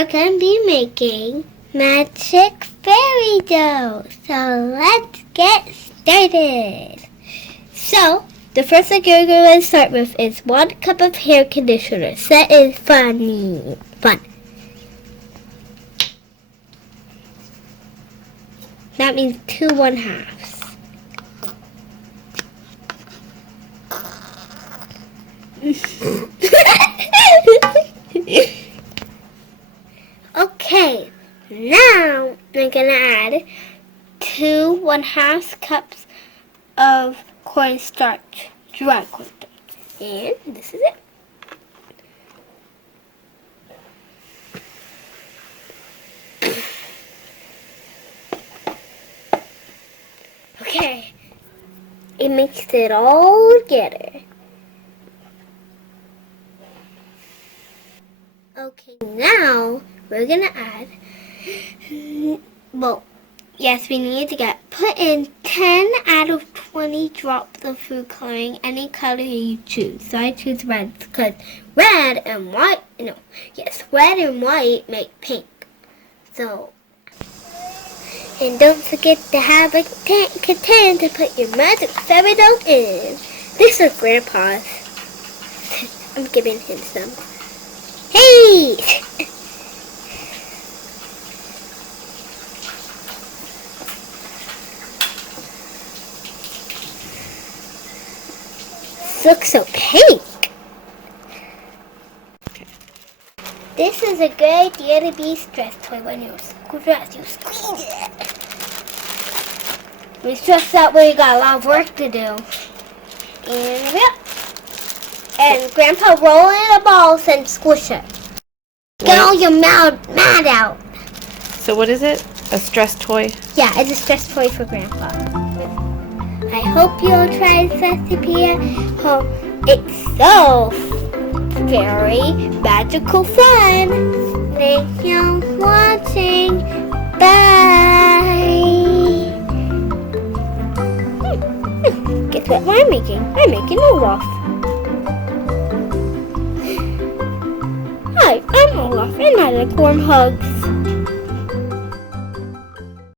we're going to be making magic fairy dough. So let's get started. So the first thing you're going to start with is 1 cup of hair conditioner. That is fun. That means 2 1/2. Okay, now I'm gonna add 2 1/2 cups of cornstarch, dry cornstarch, and this is it. Okay, it mixed it all together. Okay, now we're gonna add, we need to put in 10 out of 20 drops of food coloring, any color you choose. So I choose red because red and white make pink. So, and don't forget to have a container to put your magic fairy dough in. This is Grandpa's. I'm giving him some. Hey! Looks so pink. This is a good idea to be stressed toy when you're stressed. You squeeze it. We're stressed out when you got a lot of work to do. And Grandpa roll it in a ball and squish it. Get all your mad out. So what is it? A stress toy? Yeah, it's a stress toy for Grandpa. I hope you'll try this recipe at home. It's so very magical fun. Thank you for watching. Bye. Guess what I'm making? I'm making Olaf. Hi, I'm Olaf and I like warm hugs.